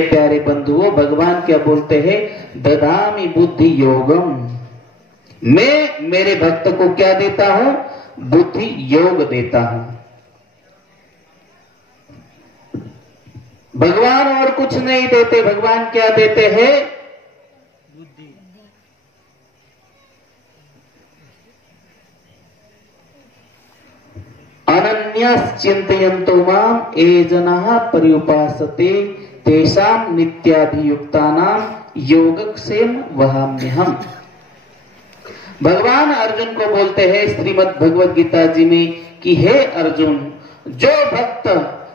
प्यारे बंधुओं, भगवान क्या बोलते हैं? ददामि बुद्धि योगम। मैं मेरे भक्त को क्या देता हूं? बुद्धि योग देता हूं। भगवान और कुछ नहीं देते, भगवान क्या देते हैं? बुद्धि। अनन्यास चिंतयन्तो माम ये जनाः पर्युपासते तेषां नित्याभियुक्तानां योगक्षेम वहाम्यहम्। भगवान अर्जुन को बोलते हैं श्रीमद् भगवद गीता जी में कि हे अर्जुन, जो भक्त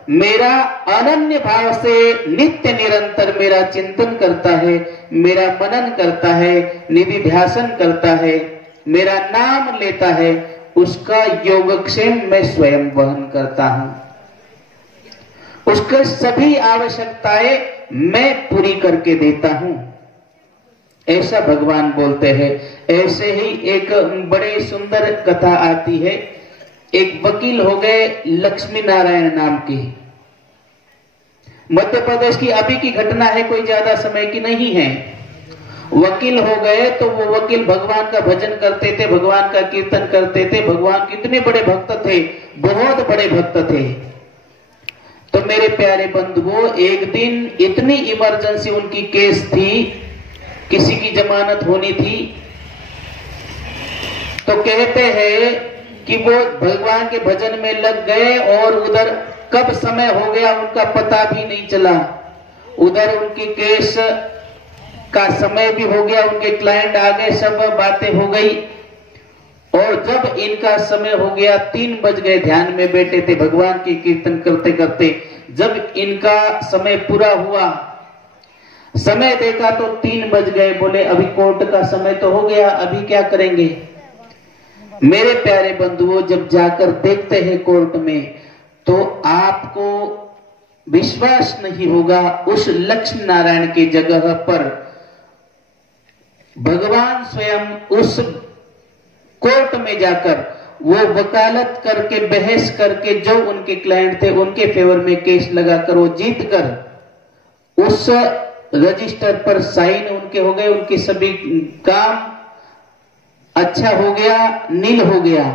मेरा अनन्य भाव से नित्य निरंतर मेरा चिंतन करता है, मेरा मनन करता है, निधिध्यासन करता है, मेरा नाम लेता है, उसका योगक्षेम मैं स्वयं वहन करता हूं। उसके सभी आवश्यकताएं मैं पूरी करके देता हूं, ऐसा भगवान बोलते हैं। ऐसे ही एक बड़े सुंदर कथा आती है। एक वकील हो गए लक्ष्मी नारायण नाम की, मध्य प्रदेश की अभी की घटना है, कोई ज्यादा समय की नहीं है। वकील हो गए तो वो वकील भगवान का भजन करते थे, भगवान का कीर्तन करते थे। भगवान कितने बड़े भक्त थे, बहुत बड़े भक्त थे। तो मेरे प्यारे बंधुओं, एक दिन इतनी इमरजेंसी उनकी केस थी, किसी की जमानत होनी थी, तो कहते हैं कि वो भगवान के भजन में लग गए और उधर कब समय हो गया उनका पता भी नहीं चला। उधर उनकी केस का समय भी हो गया, उनके क्लाइंट आ गए, सब बातें हो गई। और जब इनका समय हो गया, 3 बज गए, ध्यान में बैठे थे भगवान की कीर्तन करते करते। जब इनका समय पूरा हुआ, समय देखा तो 3 बज गए। बोले अभी कोर्ट का समय तो हो गया, अभी क्या करेंगे? मेरे प्यारे बंधुओं, जब जाकर देखते हैं कोर्ट में तो आपको विश्वास नहीं होगा, उस लक्ष्मी नारायण की जगह पर भगवान स्वयं उस कोर्ट में जाकर वो वकालत करके, बहस करके, जो उनके क्लाइंट थे उनके फेवर में केस लगाकर वो जीत कर उस रजिस्टर पर साइन उनके हो गए, उनके सभी काम अच्छा हो गया, नील हो गया।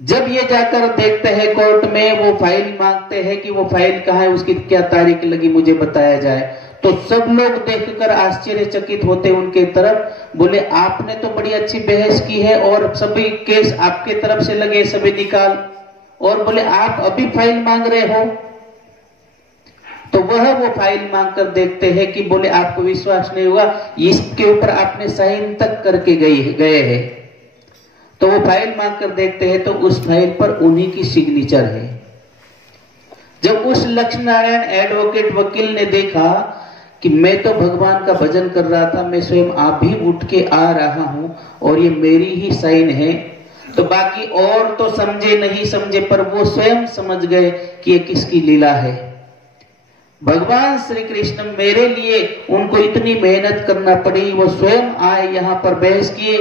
जब ये जाकर देखते हैं कोर्ट में, वो फाइल मांगते हैं कि वो फाइल कहाँ है, उसकी क्या तारीख लगी, मुझे बताया जाए। तो सब लोग देखकर आश्चर्यचकित होते उनके तरफ। बोले आपने तो बड़ी अच्छी बहस की है और सभी केस आपके तरफ से लगे, सभी निकाल, और बोले आप अभी फाइल मांग रहे हो। तो वह वो फाइल मांगकर देखते हैं कि बोले आपको विश्वास नहीं होगा, इसके ऊपर आपने साइन तक करके गए हैं। तो वो फाइल मांगकर देखते हैं तो उस फाइल पर उन्हीं की सिग्नेचर है। जब उस लक्ष्मी नारायण एडवोकेट वकील ने देखा कि मैं तो भगवान का भजन कर रहा था, मैं स्वयं आप भी उठ के आ रहा हूं और ये मेरी ही साइन है, तो बाकी और तो समझे नहीं समझे, पर वो स्वयं समझ गए कि ये किसकी लीला है। भगवान श्री कृष्ण मेरे लिए, उनको इतनी मेहनत करना पड़ी, वो स्वयं आए यहाँ पर बहस किए।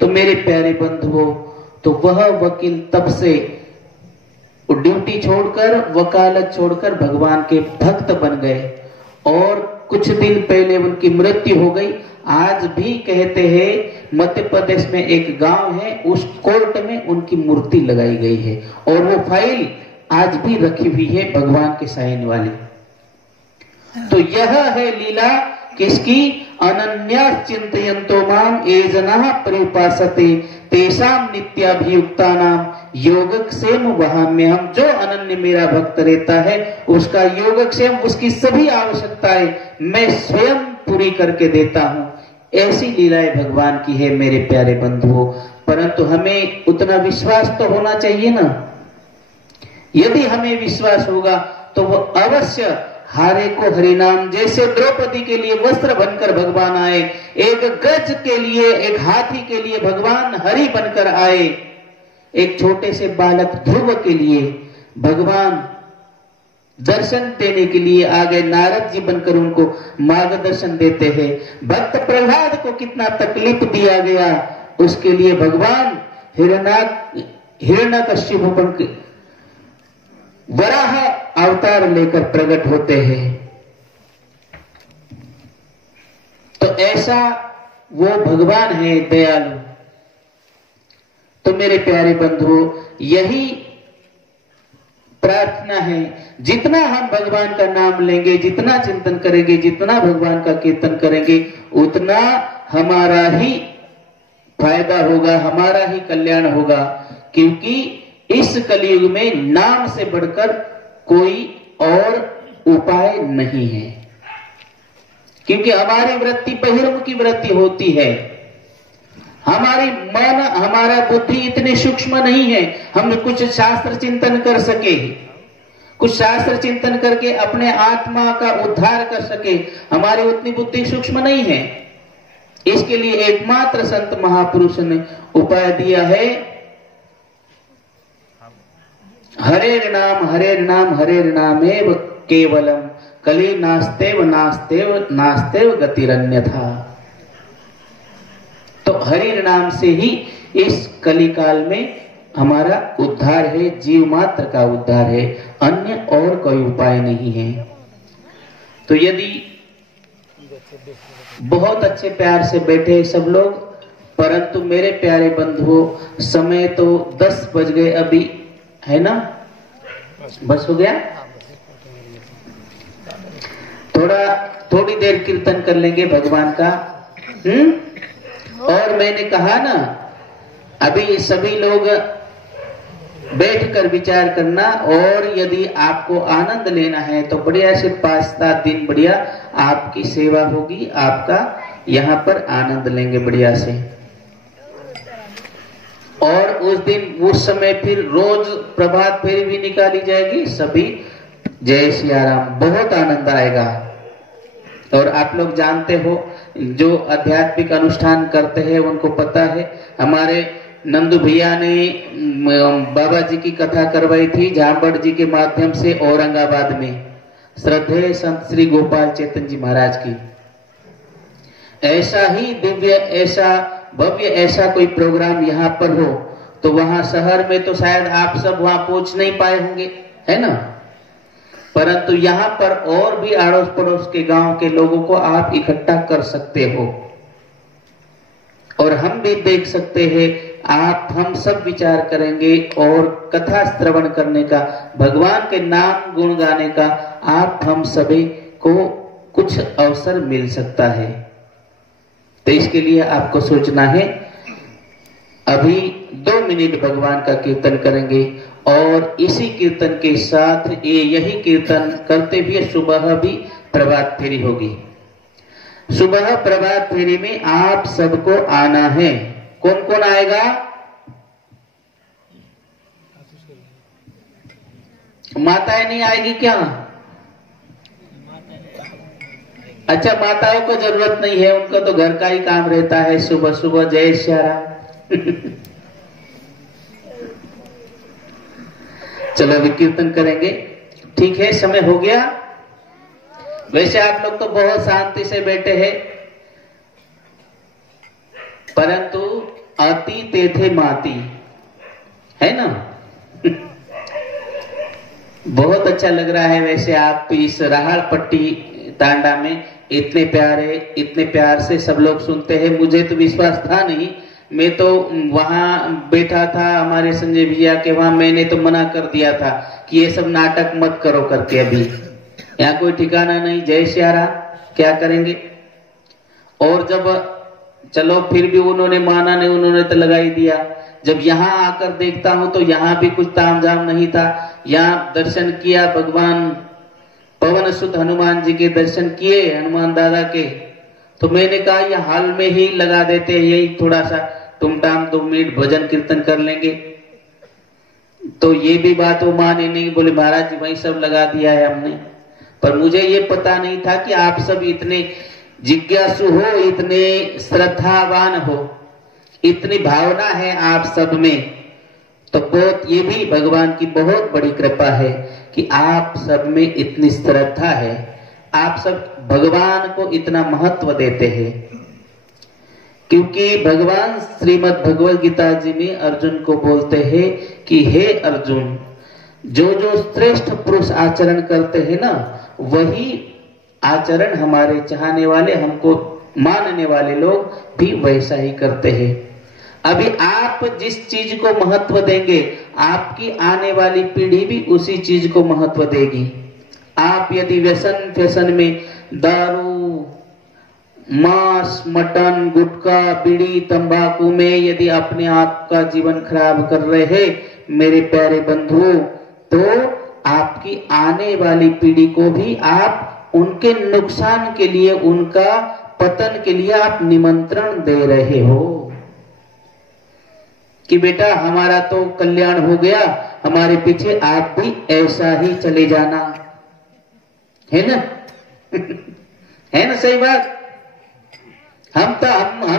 तो मेरे प्यारे बंधुओं, तो वह वकील तब से ड्यूटी छोड़कर, वकालत छोड़कर भगवान के भक्त बन गए। और कुछ दिन पहले उनकी मृत्यु हो गई। आज भी कहते हैं मध्य प्रदेश में एक गांव है, उस कोर्ट में उनकी मूर्ति लगाई गई है और वो फाइल आज भी रखी हुई है भगवान के साइन वाली। तो यह है लीला किसकी? अनन्या चिंतयन्तो माम ये जनाः पर्युपासते तेषां नित्याभियुक्तानां योगक्षेम वहाम्यहम्। जो अनन्य मेरा भक्त रहता है उसका योगक्षेम, उसकी सभी आवश्यकताएं मैं स्वयं पूरी करके देता हूं। ऐसी लीलाएं भगवान की है मेरे प्यारे बंधुओं। परंतु हमें उतना विश्वास तो होना चाहिए ना। यदि हमें विश्वास होगा तो वो अवश्य हारे को हरिनाम, जैसे द्रौपदी के लिए वस्त्र बनकर भगवान आए, एक गज के लिए, एक हाथी के लिए भगवान हरि बनकर आए, एक छोटे से बालक ध्रुव के लिए भगवान दर्शन देने के लिए आ गए, नारद जी बनकर उनको मार्गदर्शन देते हैं। भक्त प्रहलाद को कितना तकलीफ दिया गया, उसके लिए भगवान हिरण्यकश्यप बनकर, वराह अवतार लेकर प्रकट होते हैं। तो ऐसा वो भगवान है दयालु। तो मेरे प्यारे बंधुओं, यही प्रार्थना है, जितना हम भगवान का नाम लेंगे, जितना चिंतन करेंगे, जितना भगवान का कीर्तन करेंगे, उतना हमारा ही फायदा होगा, हमारा ही कल्याण होगा। क्योंकि इस कलयुग में नाम से बढ़कर कोई और उपाय नहीं है। क्योंकि हमारी वृत्ति बहिर्मुखी वृत्ति होती है। हमारी मन, हमारा बुद्धि इतने सूक्ष्म नहीं है हम कुछ शास्त्र चिंतन कर सके, कुछ शास्त्र चिंतन करके अपने आत्मा का उद्धार कर सके। हमारी उतनी बुद्धि सूक्ष्म नहीं है। इसके लिए एकमात्र संत महापुरुष ने उपाय दिया है, हरेर नाम हरेर नाम हरेर नामेव केवलम कली नास्तेव नास्तेव नास्तेव गतिरन्यथा। तो हरि नाम से ही इस कली काल में हमारा उद्धार है, जीव मात्र का उद्धार है, अन्य और कोई उपाय नहीं है। तो यदि बहुत अच्छे प्यार से बैठे सब लोग, परंतु मेरे प्यारे बंधुओं समय तो 10 बज गए अभी, है ना? बस हो गया। थोड़ी देर कीर्तन कर लेंगे भगवान का। और मैंने कहा ना, अभी सभी लोग बैठकर विचार करना, और यदि आपको आनंद लेना है तो बढ़िया से 5-7 दिन बढ़िया आपकी सेवा होगी, आपका यहाँ पर आनंद लेंगे बढ़िया से। और उस दिन उस समय फिर रोज प्रभात फेरी भी निकाली जाएगी, सभी जय सिया राम, बहुत आनंद आएगा। और आप लोग जानते हो, जो आध्यात्मिक अनुष्ठान करते हैं उनको पता है। हमारे नंदू भैया ने बाबा जी की कथा करवाई थी झाबड़ जी के माध्यम से औरंगाबाद में, श्रद्धेय संत श्री गोपाल चेतन जी महाराज की। ऐसा ही दिव्य, ऐसा भव्य, ऐसा कोई प्रोग्राम यहाँ पर हो तो वहां शहर में तो शायद आप सब वहां पहुंच नहीं पाए होंगे, है ना? परंतु यहाँ पर और भी अड़ोस पड़ोस के गांव के लोगों को आप इकट्ठा कर सकते हो, और हम भी देख सकते हैं। आप हम सब विचार करेंगे और कथा श्रवण करने का, भगवान के नाम गुण गाने का आप हम सभी को कुछ अवसर मिल सकता है। तो इसके लिए आपको सोचना है। अभी 2 मिनट भगवान का कीर्तन करेंगे, और इसी कीर्तन के साथ यही कीर्तन करते हुए सुबह भी प्रभात फेरी होगी। सुबह प्रभात फेरी में आप सबको आना है। कौन कौन आएगा? माताएं नहीं आएगी क्या? अच्छा, माताओं को जरूरत नहीं है, उनका तो घर का ही काम रहता है सुबह सुबह। जय श्री राम। चलो अभी कीर्तन करेंगे, ठीक है? समय हो गया। वैसे आप लोग तो बहुत शांति से बैठे हैं, परंतु अति तेथे माती, है ना? बहुत अच्छा लग रहा है। वैसे आप इस राहल पट्टी तांडा में इतने प्यार से सब लोग सुनते हैं। मुझे तो विश्वास था नहीं, मैं तो वहां बैठा था हमारे संजय भैया के वहां, मैंने तो मना कर दिया था कि ये सब नाटक मत करो करके। अभी यहाँ कोई ठिकाना नहीं। जय श्री राम, क्या करेंगे? और जब चलो फिर भी उन्होंने माना नहीं, उन्होंने तो लगा ही दिया। जब यहाँ आकर देखता हूं तो यहाँ भी कुछ तामझाम नहीं था। यहाँ दर्शन किया, भगवान पवन सुत हनुमान जी के दर्शन किए, हनुमान दादा के, तो मैंने कहा ये हाल में ही लगा देते हैं, यही थोड़ा सा टुमटाम 2 मिनट भजन कीर्तन कर लेंगे। तो ये भी बात वो माने नहीं, बोले महाराज जी वही सब लगा दिया है हमने। पर मुझे ये पता नहीं था कि आप सब इतने जिज्ञासु हो, इतने श्रद्धावान हो, इतनी भावना है आप सब में। तो बहुत, ये भी भगवान की बहुत बड़ी कृपा है कि आप सब में इतनी श्रद्धा है, आप सब भगवान को इतना महत्व देते हैं। क्योंकि भगवान श्रीमद् भगवद गीता जी में अर्जुन को बोलते हैं कि हे अर्जुन, जो जो श्रेष्ठ पुरुष आचरण करते हैं ना, वही आचरण हमारे चाहने वाले, हमको मानने वाले लोग भी वैसा ही करते हैं। अभी आप जिस चीज को महत्व देंगे, आपकी आने वाली पीढ़ी भी उसी चीज को महत्व देगी। आप यदि व्यसन फैशन में दारू, मांस, मटन, गुटखा, बीड़ी, तंबाकू में यदि अपने आप का जीवन खराब कर रहे हैं मेरे प्यारे बंधुओं, तो आपकी आने वाली पीढ़ी को भी आप उनके नुकसान के लिए, उनका पतन के लिए आप निमंत्रण दे रहे हो कि बेटा हमारा तो कल्याण हो गया, हमारे पीछे आप भी ऐसा ही चले जाना, है ना? है ना? सही बात। हम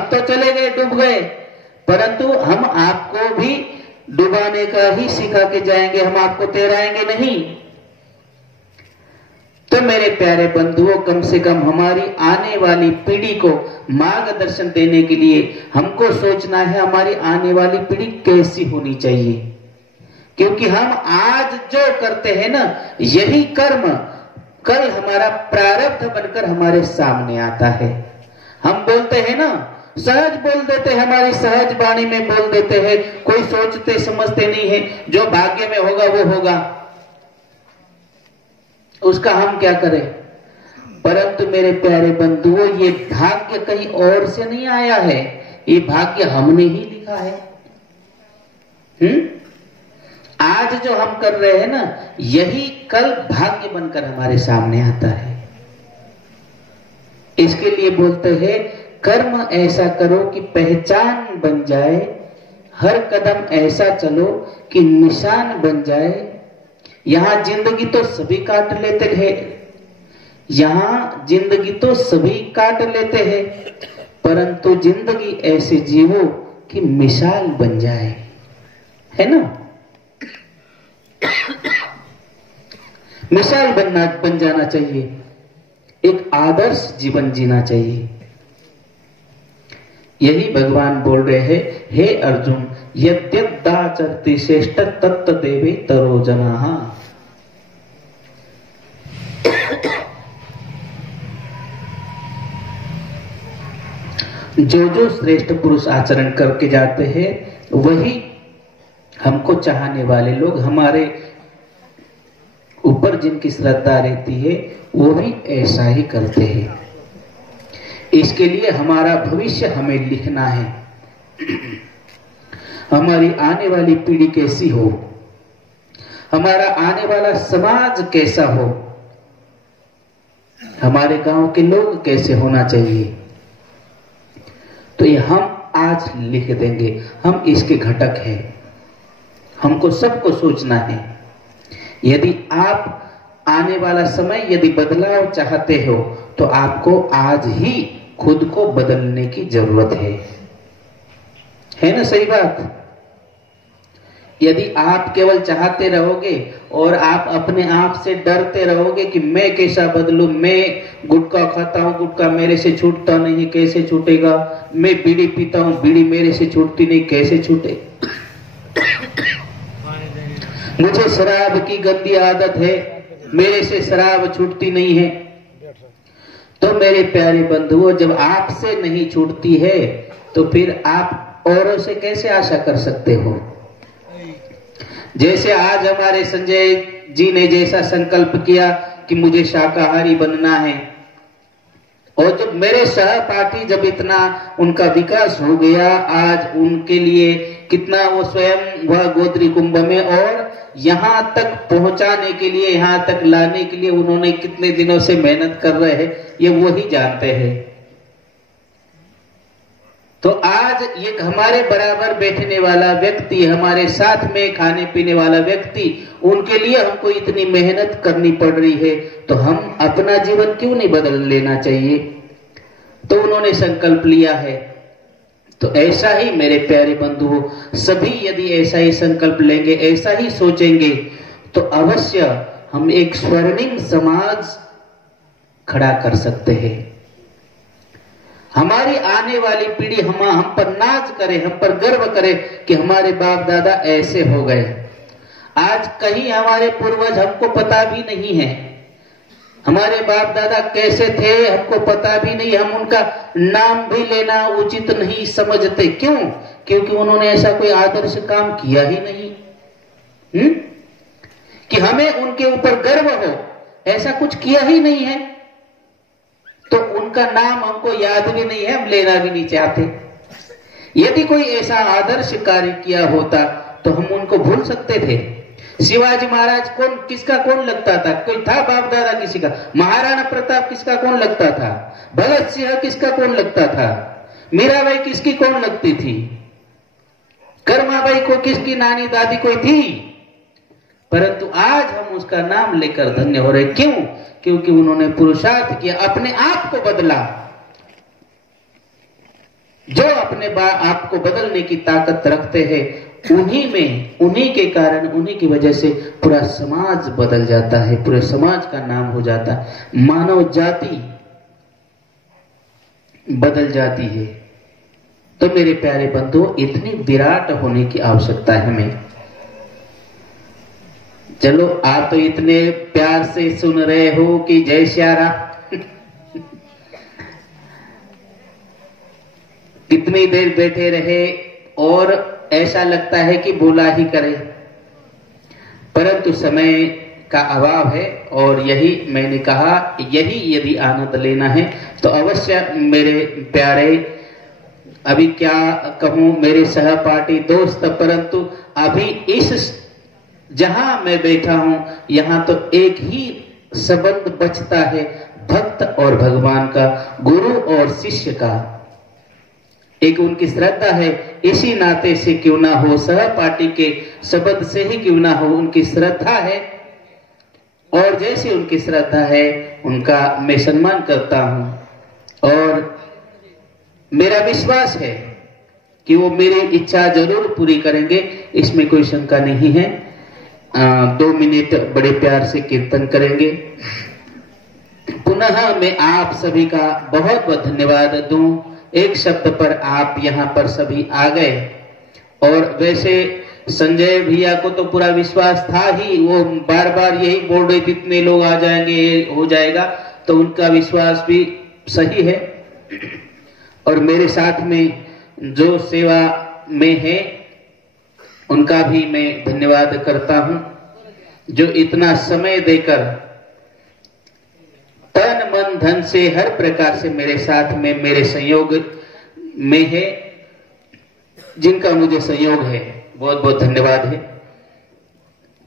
तो चले गए, डूब गए, परंतु हम आपको भी डुबाने का ही सिखा के जाएंगे, हम आपको तैराएंगे नहीं। तो मेरे प्यारे बंधुओं, कम से कम हमारी आने वाली पीढ़ी को मार्गदर्शन देने के लिए हमको सोचना है हमारी आने वाली पीढ़ी कैसी होनी चाहिए, क्योंकि हम आज जो करते हैं ना, यही कर्म कल हमारा प्रारब्ध बनकर हमारे सामने आता है। हम बोलते हैं ना, सहज बोल देते हैं, हमारी सहज वाणी में बोल देते हैं, कोई सोचते समझते नहीं है, जो भाग्य में होगा वो होगा, उसका हम क्या करें। परंतु मेरे प्यारे बंधुओं, ये भाग्य कहीं और से नहीं आया है, ये भाग्य हमने ही लिखा है। आज जो हम कर रहे हैं ना, यही कल भाग्य बनकर हमारे सामने आता है। इसके लिए बोलते हैं, कर्म ऐसा करो कि पहचान बन जाए, हर कदम ऐसा चलो कि निशान बन जाए। यहां जिंदगी तो सभी काट लेते हैं, यहां जिंदगी तो सभी काट लेते हैं, परंतु जिंदगी ऐसे जीवो कि मिसाल बन जाए, है ना? मिसाल बन जाना चाहिए, एक आदर्श जीवन जीना चाहिए। यही भगवान बोल रहे हैं, हे अर्जुन, यद्यदाचरति श्रेष्ठ तत्त देवे तरो जनाः। जो जो श्रेष्ठ पुरुष आचरण करके जाते हैं, वही हमको चाहने वाले लोग, हमारे ऊपर जिनकी श्रद्धा रहती है, वो भी ऐसा ही करते हैं। इसके लिए हमारा भविष्य हमें लिखना है, हमारी आने वाली पीढ़ी कैसी हो, हमारा आने वाला समाज कैसा हो, हमारे गांव के लोग कैसे होना चाहिए, तो ये हम आज लिख देंगे। हम इसके घटक हैं, हमको सबको सोचना है। यदि आप आने वाला समय यदि बदलाव चाहते हो, तो आपको आज ही खुद को बदलने की जरूरत है ना? सही बात। यदि आप केवल चाहते रहोगे और आप अपने आप से डरते रहोगे कि मैं कैसा बदलूं, मैं गुटखा खाता हूं, गुटखा मेरे से छूटता नहीं, कैसे छूटेगा, मैं बीड़ी पीता हूं, बीड़ी मेरे से छूटती नहीं, कैसे छूटे, मुझे शराब की गंदी आदत है, मेरे से शराब छूटती नहीं है। तो मेरे प्यारे बंधुओं, जब आपसे नहीं छूटती है तो फिर आप औरों से कैसे आशा कर सकते हो? जैसे आज हमारे संजय जी ने जैसा संकल्प किया कि मुझे शाकाहारी बनना है, और जब मेरे सहपाठी जब इतना उनका विकास हो गया, आज उनके लिए कितना वो स्वयं वह गोत्री कुंभ में और यहां तक पहुंचाने के लिए, यहां तक लाने के लिए उन्होंने कितने दिनों से मेहनत कर रहे हैं, ये वही जानते हैं। तो आज ये हमारे बराबर बैठने वाला व्यक्ति, हमारे साथ में खाने पीने वाला व्यक्ति, उनके लिए हमको इतनी मेहनत करनी पड़ रही है, तो हम अपना जीवन क्यों नहीं बदल लेना चाहिए? तो उन्होंने संकल्प लिया है। तो ऐसा ही मेरे प्यारे बंधुओं, सभी यदि ऐसा ही संकल्प लेंगे, ऐसा ही सोचेंगे, तो अवश्य हम एक स्वर्णिम समाज खड़ा कर सकते हैं। हमारी आने वाली पीढ़ी हम पर नाज करे, हम पर गर्व करे कि हमारे बाप दादा ऐसे हो गए। आज कहीं हमारे पूर्वज हमको पता भी नहीं है, हमारे बाप दादा कैसे थे हमको पता भी नहीं, हम उनका नाम भी लेना उचित नहीं समझते। क्यों? क्योंकि उन्होंने ऐसा कोई आदर्श काम किया ही नहीं। कि हमें उनके ऊपर गर्व हो, ऐसा कुछ किया ही नहीं है, तो उनका नाम हमको याद भी नहीं है, हम लेना भी नहीं चाहते। यदि कोई ऐसा आदर्श कार्य किया होता तो हम उनको भूल सकते थे। शिवाजी महाराज किसका कौन लगता था? कोई था बाप दादा किसी का? महाराणा प्रताप किसका कौन लगता था? भगत सिंह किसका कौन लगता था? मीराबाई किसकी कौन लगती थी? कर्माबाई को किसकी नानी दादी कोई थी? परंतु आज हम उसका नाम लेकर धन्य हो रहे। क्यों? क्योंकि उन्होंने पुरुषार्थ किया, अपने आप को बदला। जो अपने आप को बदलने की ताकत रखते हैं, उन्हीं के कारण, उन्हीं की वजह से पूरा समाज बदल जाता है, पूरे समाज का नाम हो जाता है, मानव जाति बदल जाती है। तो मेरे प्यारे बंधुओं, इतनी विराट होने की आवश्यकता है हमें। चलो, आप तो इतने प्यार से सुन रहे हो कि जय श्री राम कितनी देर बैठे रहे और ऐसा लगता है कि बोला ही करे, परंतु समय का अभाव है। और यही मैंने कहा, यही यदि आनंद लेना है तो अवश्य मेरे प्यारे, अभी क्या कहूं मेरे सहपाठी दोस्त, परंतु अभी इस जहां मैं बैठा हूं यहां तो एक ही संबंध बचता है, भक्त और भगवान का, गुरु और शिष्य का। एक उनकी श्रद्धा है, इसी नाते से क्यों ना हो, सहपाठी के शब्द से ही क्यों ना हो, उनकी श्रद्धा है। और जैसे उनकी श्रद्धा है उनका मैं सम्मान करता हूं और मेरा विश्वास है कि वो मेरी इच्छा जरूर पूरी करेंगे, इसमें कोई शंका नहीं है। 2 मिनट बड़े प्यार से कीर्तन करेंगे। पुनः मैं आप सभी का बहुत बहुत धन्यवाद दूं। एक शब्द पर आप यहाँ पर सभी आ गए, और वैसे संजय भैया को तो पूरा विश्वास था ही, वो बार बार यही बोल रहे थे इतने लोग आ जाएंगे, हो जाएगा, तो उनका विश्वास भी सही है। और मेरे साथ में जो सेवा में है उनका भी मैं धन्यवाद करता हूं, जो इतना समय देकर तन मन धन से हर प्रकार से मेरे साथ में, मेरे संयोग में है, जिनका मुझे सहयोग है, बहुत बहुत धन्यवाद है।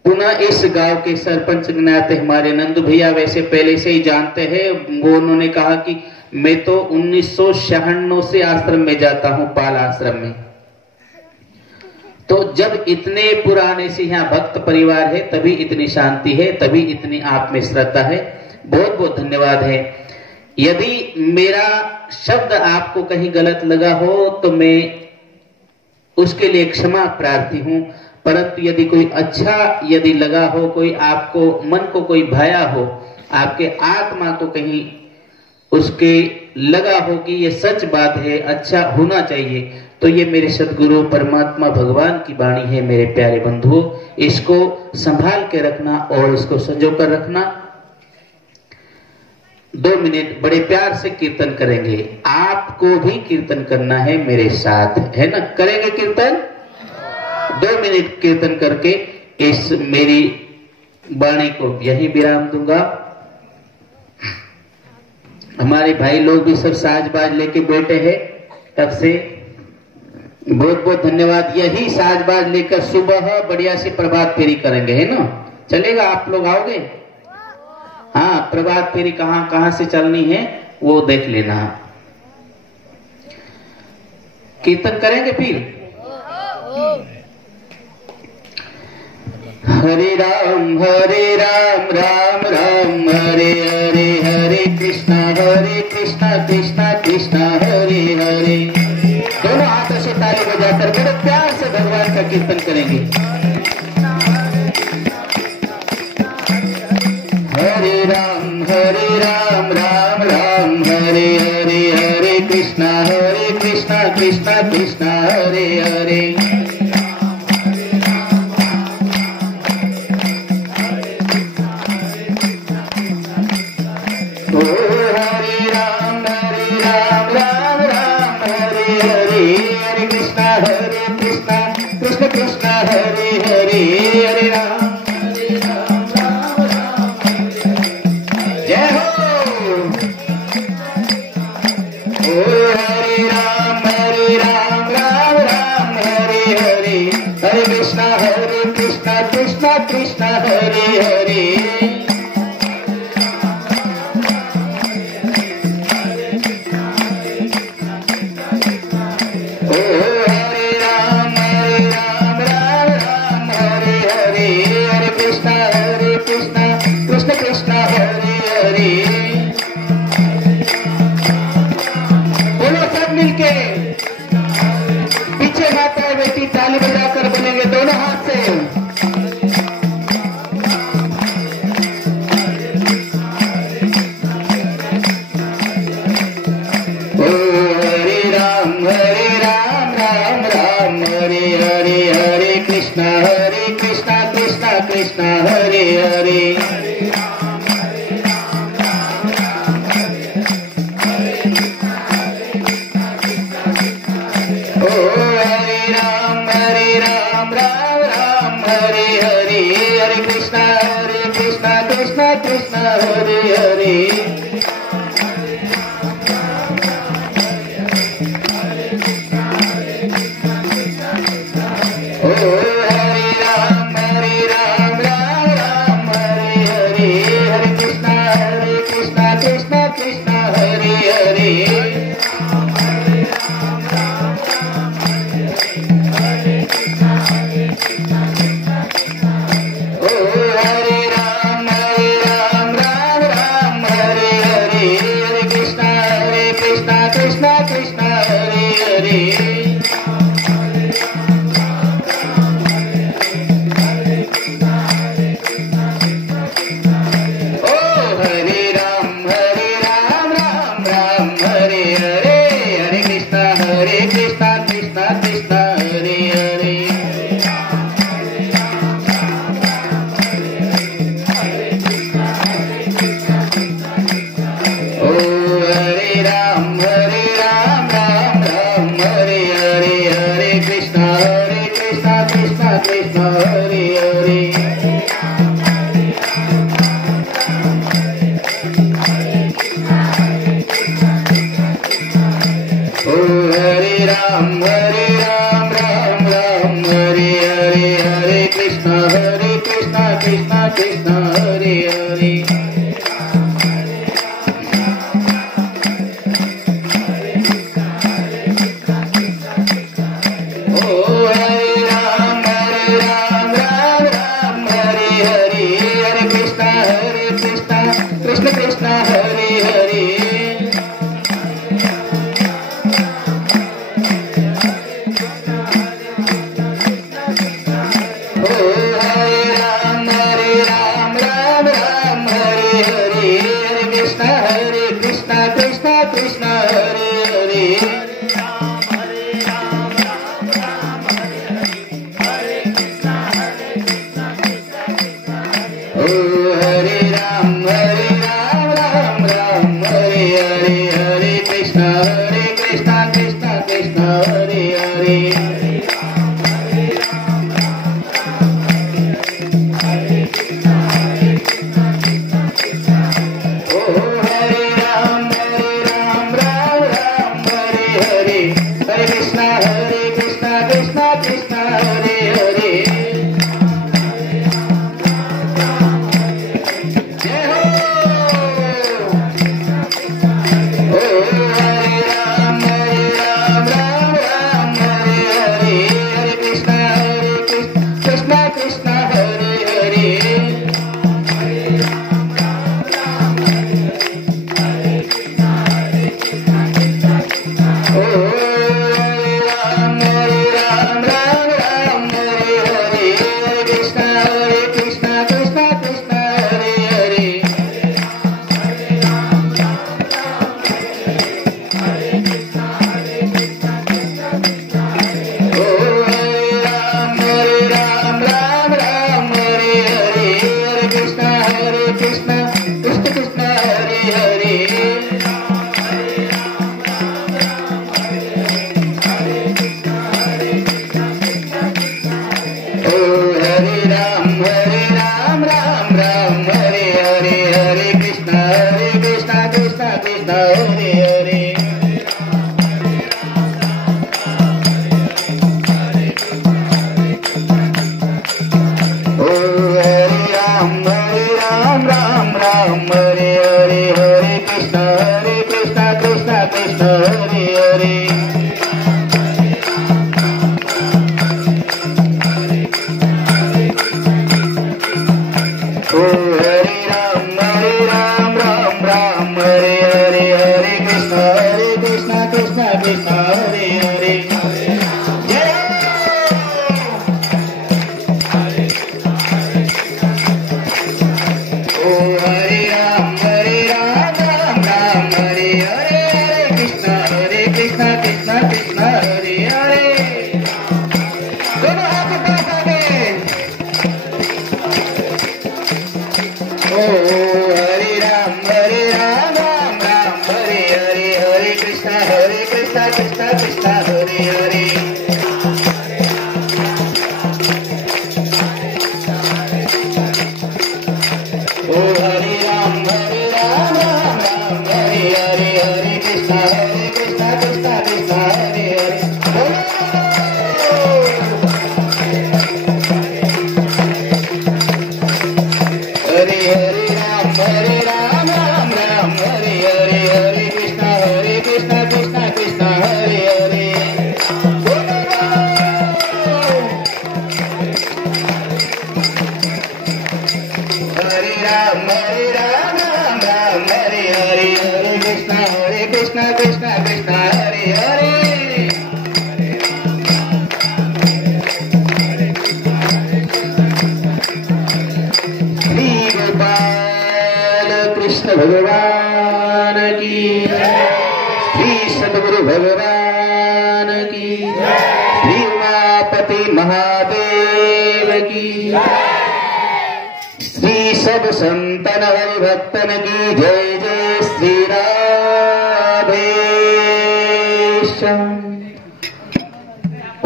पुनः इस गांव के सरपंच के नाते हमारे नंदू भैया वैसे पहले से ही जानते हैं, वो उन्होंने कहा कि मैं तो 1996 से आश्रम में जाता हूं, पाल आश्रम में। तो जब इतने पुराने से यहाँ भक्त परिवार है तभी इतनी शांति है, तभी इतनी आप में श्रद्धा है। बहुत बहुत धन्यवाद है। यदि मेरा शब्द आपको कहीं गलत लगा हो तो मैं उसके लिए क्षमा प्रार्थी हूं, परंतु यदि कोई अच्छा यदि लगा हो, कोई आपको मन को कोई भाया हो, आपके आत्मा को कहीं उसके लगा हो कि ये सच बात है, अच्छा होना चाहिए, तो ये मेरे सदगुरु परमात्मा भगवान की वाणी है। मेरे प्यारे बंधुओं, इसको संभाल के रखना और इसको संजो कर रखना। 2 मिनट बड़े प्यार से कीर्तन करेंगे। आपको भी कीर्तन करना है मेरे साथ, है ना? करेंगे कीर्तन? 2 मिनट कीर्तन करके इस मेरी वाणी को यही विराम दूंगा। हमारे भाई लोग भी सब साजबाज लेके बैठे हैं तब से, बहुत बहुत धन्यवाद। यही साजबाज लेकर सुबह बढ़िया से प्रभात फेरी करेंगे, है ना? चलेगा? आप लोग आओगे? हाँ, प्रभात फेरी कहाँ कहाँ से चलनी है वो देख लेना। कीर्तन करेंगे फिर। हरे राम राम राम हरे हरे, हरे कृष्णा कृष्णा कृष्णा हरे हरे। दोनों हाथों से ताली बजाकर बड़े प्यार से भगवान का कीर्तन करेंगे। हरे राम राम राम हरे हरे, हरे कृष्णा कृष्णा कृष्णा हरे हरे। हरे राम राम राम हरे हरे, हरे कृष्णा कृष्ण कृष्ण हरे हरे, हरे राम राम राम हरे हरे। जय हो। हरे राम राम राम हरे हरे, हरे कृष्णा कृष्ण कृष्ण हरे हरे। कृष्ण कृष्ण हरे हरे। बोलो सब मिलके, पीछे माताएं बेटी ताली बजाकर बोलेंगे दोनों हाथ से। ओ हरे राम राम राम हरे हरे, हरे कृष्णा कृष्ण कृष्ण हरे हरे। कृष्ण कृष्ण हरे हरे। ओ हरे राम राम राम हरे हरे, हरे कृष्ण कृष्ण कृष्ण हरे हरे। कृष्ण कृष्ण हरे हरे। ओ हरे राम राम राम हरे हरे, हरे कृष्ण कृष्ण कृष्ण हरे हरे। ओ हरे राम राम राम हरे हरे, हरे कृष्ण कृष्ण कृष्ण हरे हरे। ओ हरे राम राम राम हरे हरे, हरे कृष्ण कृष्ण कृष्ण हरे हरे। कृष्ण कृष्ण हरे हरे। ओ हरे राम राम हरे हरे, हरे कृष्ण कृष्ण कृष्ण हरे हरे। ओ हरे राम राम हरे हरे, हरे कृष्ण कृष्ण कृष्ण हरे हरे। ओ हरे राम हरे कृष्णा कृष्णा कृष्णा हरे हरे राम राम हरे हरे हरे कृष्णा कृष्णा कृष्णा हरे हरे ओ हरे राम राम राम हरे हरे हरे कृष्णा कृष्णा कृष्णा हरे हरे कृष्णा हरे हरे ओ हरे राम राम हरे हरे हरे कृष्णा कृष्णा कृष्णा हरे हरे हरे हरे राम हरे हरे हरे कृष्णा कृष्णा कृष्णा हरे हरे हरे राम हरे हरे हरे कृष्णा कृष्णा हरे हरे श्री गोपाल कृष्ण भगवान की श्री सद्गुरु भगवान की श्री उमापति महादेव की श्री सब संतन हरि भक्तन की जय जय श्री राधेश्याम।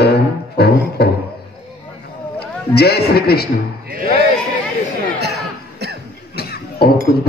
ओम ओम ओम। जय श्री कृष्ण। और कुछ बोल